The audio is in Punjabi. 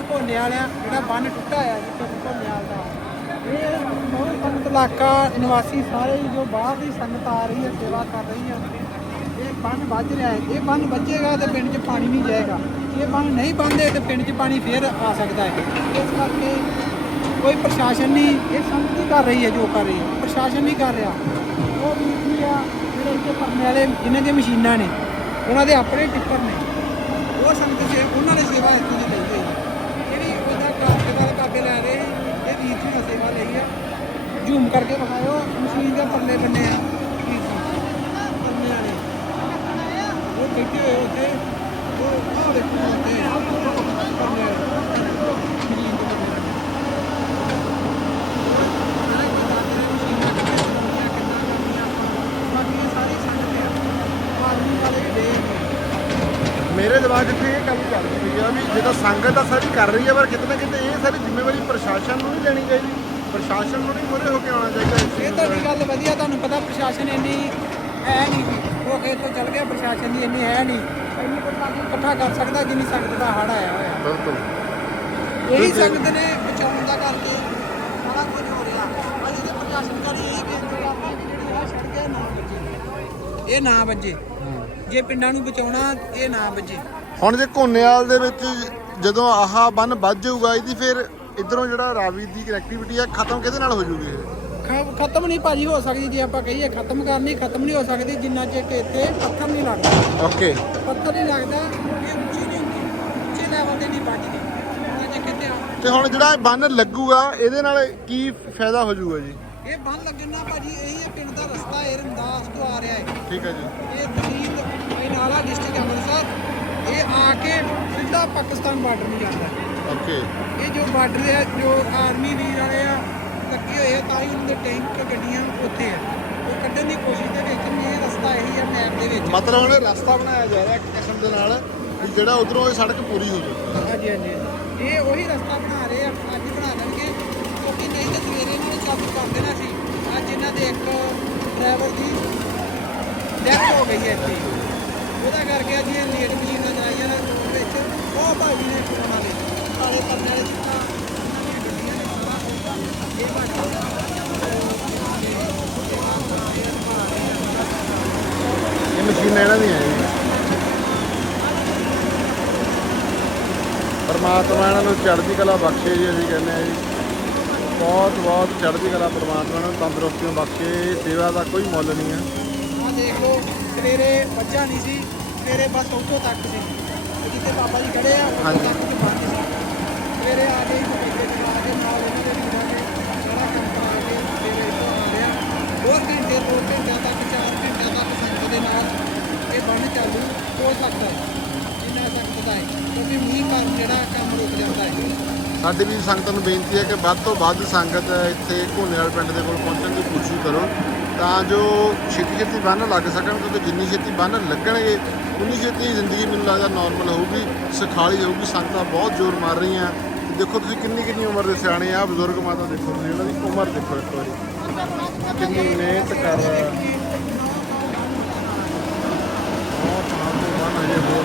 ਪਿੰਡ ਘੋਨੇ ਵਾਲਿਆ ਜਿਹੜਾ ਬੰਨ ਟੁੱਟਾ ਹੋਇਆ ਜੀ ਪਿੰਡ ਘੋਨੇ ਵਾਲ ਦਾ। ਇਹ ਬਹੁਤ ਸੰਗਤ ਇਲਾਕਾ ਨਿਵਾਸੀ ਸਾਰੇ ਹੀ ਜੋ ਬਾਹਰ ਦੀ ਸੰਗਤ ਆ ਰਹੀ ਹੈ, ਸੇਵਾ ਕਰ ਰਹੀ ਹੈ। ਇਹ ਬੰਨ ਵੱਜ ਰਿਹਾ ਹੈ। ਇਹ ਬੰਨ ਵੱਜੇਗਾ ਤੇ ਪਿੰਡ 'ਚ ਪਾਣੀ ਨਹੀਂ ਜਾਏਗਾ। ਇਹ ਬੰਨ ਨਹੀਂ ਬੰਦੇ ਤੇ ਪਿੰਡ 'ਚ ਪਾਣੀ ਫੇਰ ਆ ਸਕਦਾ ਹੈ। ਇਸ ਕਰਕੇ ਕੋਈ ਪ੍ਰਸ਼ਾਸਨ ਨਹੀਂ, ਇਹ ਸੰਗਤ ਹੀ ਕਰ ਰਹੀ ਹੈ ਜੋ ਕਰ ਰਹੀ ਹੈ। ਪ੍ਰਸ਼ਾਸਨ ਨਹੀਂ ਕਰ ਰਿਹਾ। ਉਹ ਵੀਰ ਜੀ ਆ, ਜਿਹੜੇ ਇੱਥੇ ਭਰਨੇ ਵਾਲੇ ਜਿਨ੍ਹਾਂ ਦੀਆਂ ਮਸ਼ੀਨਾਂ ਨੇ, ਉਹਨਾਂ ਦੇ ਆਪਣੇ ਟਿੱਪਰ ਨੇ। ਉਹ ਸੰਗਤ ਜੇ, ਉਹਨਾਂ ਨੇ ਸੇਵਾ ਇੱਥੋਂ ਦੀ ਜ਼ੂਮ ਕਰਕੇ ਵਿਖਾਇਓ, ਮਸ਼ੀਨ ਦੇ ਪਰਲੇ ਬੰਨੇ ਆ। ਵੀਰ ਵਾਲੇ ਉਹ ਬੈਠੇ ਹੋਏ ਉੱਥੇ। ਉਹ ਆਹ ਦੇਖੋ ਉੱਥੇ। ਪਰਲੇ। ਮਸ਼ੀਨ ਦੇ ਪਰਲੇ ਮੇਰੇ ਦਿਮਾਗ 'ਚ ਇਹ ਗੱਲ ਚੱਲ ਰਹੀ ਆ ਵੀ ਜਦੋਂ ਸੰਗਤ ਤਾਂ ਸਾਰੀ ਕਰ ਰਹੀ ਆ, ਪਰ ਕਿਤੇ ਨਾ ਕਿਤੇ ਇਹ ਸਾਰੀ ਜ਼ਿੰਮੇਵਾਰੀ ਪ੍ਰਸ਼ਾਸਨ ਨੂੰ ਨਹੀਂ ਲੈਣੀ ਚਾਹੀਦੀ। ਪ੍ਰਸ਼ਾਸਨ ਨੂੰ ਨਹੀਂ ਮੋਰੇ ਹੋ ਕੇ ਆਉਣਾ ਚਾਹੀਦਾ ਇਹ ਤੁਹਾਡੀ ਗੱਲ ਵਧੀਆ ਤੁਹਾਨੂੰ ਪਤਾ ਪ੍ਰਸ਼ਾਸਨ ਇੰਨੀ ਹੈ ਨਹੀਂ ਉਹ ਕੇ ਤੋਂ ਚੱਲ ਗਿਆ ਪ੍ਰਸ਼ਾਸਨ ਦੀ ਇੰਨੀ ਹੈ ਨਹੀਂ। ਇੰਨੀ ਕੋਈ ਬਾਕੀ ਇਕੱਠਾ ਕਰ ਸਕਦਾ ਜਿੰਨੀ ਸੰਗਤ ਦਾ ਹੜ ਆਇਆ ਹੋਇਆ। ਬਿਲਕੁਲ। ਇਹੀ। ਸੰਗਤ ਨੇ ਬਚਾਉਣ ਦਾ ਕਰਕੇ ਸਾਰਾ ਕੁਝ ਹੋ ਰਿਹਾ। ਅਸੀਂ ਤੇ ਪ੍ਰਸ਼ਾਸਨ ਕਰੀ ਇਹੀ ਬੇਨਤੀ ਕਰਦੇ ਕਿ ਜਿਹੜੀ ਆ ਸੜਕ ਹੈ ਨਾ ਵੱਜੇ। ਇਹ ਨਾ ਵੱਜੇ। ਜੇ ਪਿੰਡਾਂ ਨੂੰ ਬਚਾਉਣਾ ਇਹ ਨਾ ਵੱਜੇ। ਹੁਣ ਜੇ ਘੋਨੇਵਾਲ ਦੇ ਵਿੱਚ ਜਦੋਂ ਆਹ ਬੰਨ ਵੱਜ ਜਾਊਗਾ ਇਹਦੀ ਫਿਰ ਇਧਰੋਂ ਜਿਹੜਾ ਰਾਵੀ ਦੀ ਕਨੈਕਟੀਵਿਟੀ ਆ ਖਤਮ ਕਿਹਦੇ ਨਾਲ ਹੋ ਜੂਗੀ ਇਹ? ਖ- ਖਤਮ ਨਹੀਂ ਭਾਜੀ ਹੋ ਸਕਦੀ ਜੇ ਆਪਾਂ ਕਹੀਏ ਖਤਮ ਕਰਨੀ ਖਤਮ ਨਹੀਂ ਹੋ ਸਕਦੀ ਜਿੰਨਾ ਚਿਰ ਕਿ ਇੱਥੇ ਪੱਥਰ ਨਹੀਂ ਲੱਗਦਾ। ਓਕੇ। ਪੱਥਰ ਨਹੀਂ ਲੱਗਦਾ ਇਹ ਉੱਚੀ ਨਹੀਂ ਹੁੰਦੀ ਉੱਚੇ ਲੈਵਲ ਤੇ ਨਹੀਂ ਵੱਜਦੀ। ਉਹਨਾਂ ਦੇ ਕਿਤੇ ਆ? ਤੇ ਹੁਣ ਜਿਹੜਾ ਇਹ ਬੰਨ ਲੱਗੂਗਾ ਇਹਦੇ ਨਾਲ ਕੀ ਫਾਇਦਾ ਹੋ ਜਾਊਗਾ ਜੀ? ਇਹ ਬੰਨ ਲੱਗਣ ਨਾਲ ਭਾਜੀ ਇਹੀ ਹੈ ਪਿੰਡ ਦਾ ਰਸਤਾ ਇਹ ਰੰਦਾਸ ਤੋਂ ਆ ਰਿਹਾ ਹੈ। ਠੀਕ ਹੈ ਜੀ। ਇਹ ਤਹਿਸੀਲ ਇਹ ਨਾਲਾ ਡਿਸਟ੍ਰਿਕਟ ਅੰਮ੍ਰਿਤਸਰ। ਇਹ ਆ ਕੇ ਸਿੱਧਾ ਪਾਕਿਸਤਾਨ ਬਾਰਡਰ ਨੂੰ ਜਾਂਦਾ। ਓਕੇ ਇਹ ਜੋ ਬਾਰਡਰ ਹੈ ਜੋ ਆਰਮੀ ਵੀਰ ਵਾਲੇ ਆ ਲੱਗੇ ਹੋਏ ਆ ਤਾਂ ਹੀ ਉਹਨਾਂ ਦੇ ਟੈਂਕ ਗੱਡੀਆਂ ਉੱਥੇ ਆ। ਉਹ ਕੱਢਣ ਦੀ ਕੋਸ਼ਿਸ਼ ਦੇ ਵਿੱਚ ਵੀ ਇਹ ਰਸਤਾ ਇਹੀ ਹੈ ਮੈਪ ਦੇ ਵਿੱਚ। ਮਤਲਬ ਹੁਣ ਰਸਤਾ ਬਣਾਇਆ ਜਾ ਰਿਹਾ ਇੱਕ ਕਿਸਮ ਦੇ ਨਾਲ ਵੀ ਜਿਹੜਾ ਉਧਰੋਂ ਇਹ ਸੜਕ ਪੂਰੀ ਹੋ ਜਾਊ। ਹਾਂਜੀ ਹਾਂਜੀ। ਇਹ ਉਹੀ ਰਸਤਾ ਬਣਾ ਰਹੇ ਆ ਅੱਜ ਬਣਾ ਦੇਣਗੇ। ਕਿਉਂਕਿ ਨਹੀਂ ਤਾਂ ਸਵੇਰੇ ਇਹਨਾਂ ਨੇ ਚਾਲੂ ਕਰ ਦੇਣਾ ਸੀ। ਅੱਜ ਇਹਨਾਂ ਦੇ ਇੱਕ ਡਰਾਈਵਰ ਦੀ ਡੈਥ ਹੋ ਗਈ ਹੈ ਇੱਥੇ। ਉਹਦਾ ਕਰਕੇ ਅੱਜ ਇਹ ਲੇਟ ਮਸ਼ੀਨਾਂ ਚਲਾਈਆਂ ਨੇ ਰੋਡ ਵਿੱਚ। ਉਹ ਭਾਜੀ ਨੇ ਕੋਣਾ ਲਈ ਕਾਲੇ ਪਰਨੇ ਵਾਲੇ ਦਿੱਤਾ ਗੱਡੀਆਂ ਨੇ ਦਿੱਤਾ। ਇਹ ਭਾਜੀ ਇਹ ਮਸ਼ੀਨਾਂ ਇਹਨਾਂ ਦੀਆਂ ਜੀ ਪਰਮਾਤਮਾ ਇਹਨਾਂ ਨੂੰ ਚੜ੍ਹਦੀ ਕਲਾ ਬਖਸ਼ੇ ਜੀ, ਅਸੀਂ ਕਹਿੰਦੇ ਆ ਜੀ। ਬਹੁਤ ਬਹੁਤ ਚੜ੍ਹਦੀ ਕਲਾ ਪਰਮਾਤਮਾ ਇਹਨਾਂ ਨੂੰ ਤੰਦਰੁਸਤੀਆਂ ਬਖਸ਼ੇ। ਸੇਵਾ ਦਾ ਕੋਈ ਮੁੱਲ ਨਹੀਂ ਹੈ। ਆ ਦੇਖ ਲਓ ਸਵੇਰੇ ਵੱਜਾ ਨਹੀਂ ਸੀ ਸਵੇਰੇ ਬਸ ਉੱਥੋਂ ਤੱਕ ਸੀ। ਤੇ ਜਿੱਥੇ ਬਾਬਾ ਜੀ ਖੜੇ ਆ ਉੱਥੋਂ ਹਾਂਜੀ। ਤੱਕ ਚ ਬੰਦ ਸੀ। ਸਵੇਰੇ ਆ ਕੇ ਚਲਾ ਕੇ ਨਾਲ ਇਹਨਾਂ ਦੇ ਵੀਰਾਂ ਨੇ ਸਾਰਾ ਕੰਮ ਕਰਾ ਕੇ ਸਵੇਰੇ ਇੱਥੋਂ ਆ ਰਿਹਾ। ਦੋ ਘੰਟੇ ਦੋ ਘੰਟਿਆਂ ਤੱਕ ਚਾਰ ਘੰਟਿਆਂ ਤੱਕ ਸੰਗਤ ਦੇ ਨਾਲ ਇਹ ਬੰਨ ਚਾਲੂ ਹੋ ਸਕਦਾ ਹੈ। ਜਿੰਨਾ ਸੰਗਤ ਦਾ ਹੈ। ਕਿਉਂਕਿ ਮੀਂਹ ਕਾਰਨ ਜਿਹੜਾ ਕੰਮ ਰੁਕ ਜਾਂਦਾ ਹੈ। ਸਾਡੇ ਵੀ ਸੰਗਤਾਂ ਨੂੰ ਬੇਨਤੀ ਹੈ ਕਿ ਵੱਧ ਤੋਂ ਵੱਧ ਸੰਗਤ ਇੱਥੇ ਘੋਨੇਵਾਲ ਪਿੰਡ ਦੇ ਕੋਲ ਪਹੁੰਚਣ ਦੀ ਕੋਸ਼ਿਸ਼ ਕਰੋ। ਤਾਂ ਜੋ ਛੇਤੀ ਛੇਤੀ ਬੰਨ ਲੱਗ ਸਕਣ, ਕਿਉਂਕਿ ਜਿੰਨੀ ਛੇਤੀ ਬੰਨ ਲੱਗਣਗੇ, ਉਨੀ ਛੇਤੀ ਜ਼ਿੰਦਗੀ ਮੈਨੂੰ ਲੱਗਦਾ ਨਾਰਮਲ ਹੋਊਗੀ, ਸੁਖਾਲੀ ਹੋਊਗੀ, ਸੰਗਤਾਂ ਬਹੁਤ ਜ਼ੋਰ ਮਾਰ ਰਹੀਆਂ। ਤੇ ਦੇਖੋ ਤੁਸੀਂ ਕਿੰਨੀ ਕਿੰਨੀ ਉਮਰ ਦੇ ਸਿਆਣੇ ਆ, ਬਜ਼ੁਰਗ ਮਾਤਾ ਦੇਖੋ ਤੁਸੀਂ, ਉਹਨਾਂ ਦੀ ਉਮਰ ਦੇਖੋ ਇੱਕ ਵਾਰੀ। ਕਿੰਨੀ ਮਿਹਨਤ ਕਰ ਬਹੁਤ ਬਹੁਤ ਹਜੇ ਹੋਰ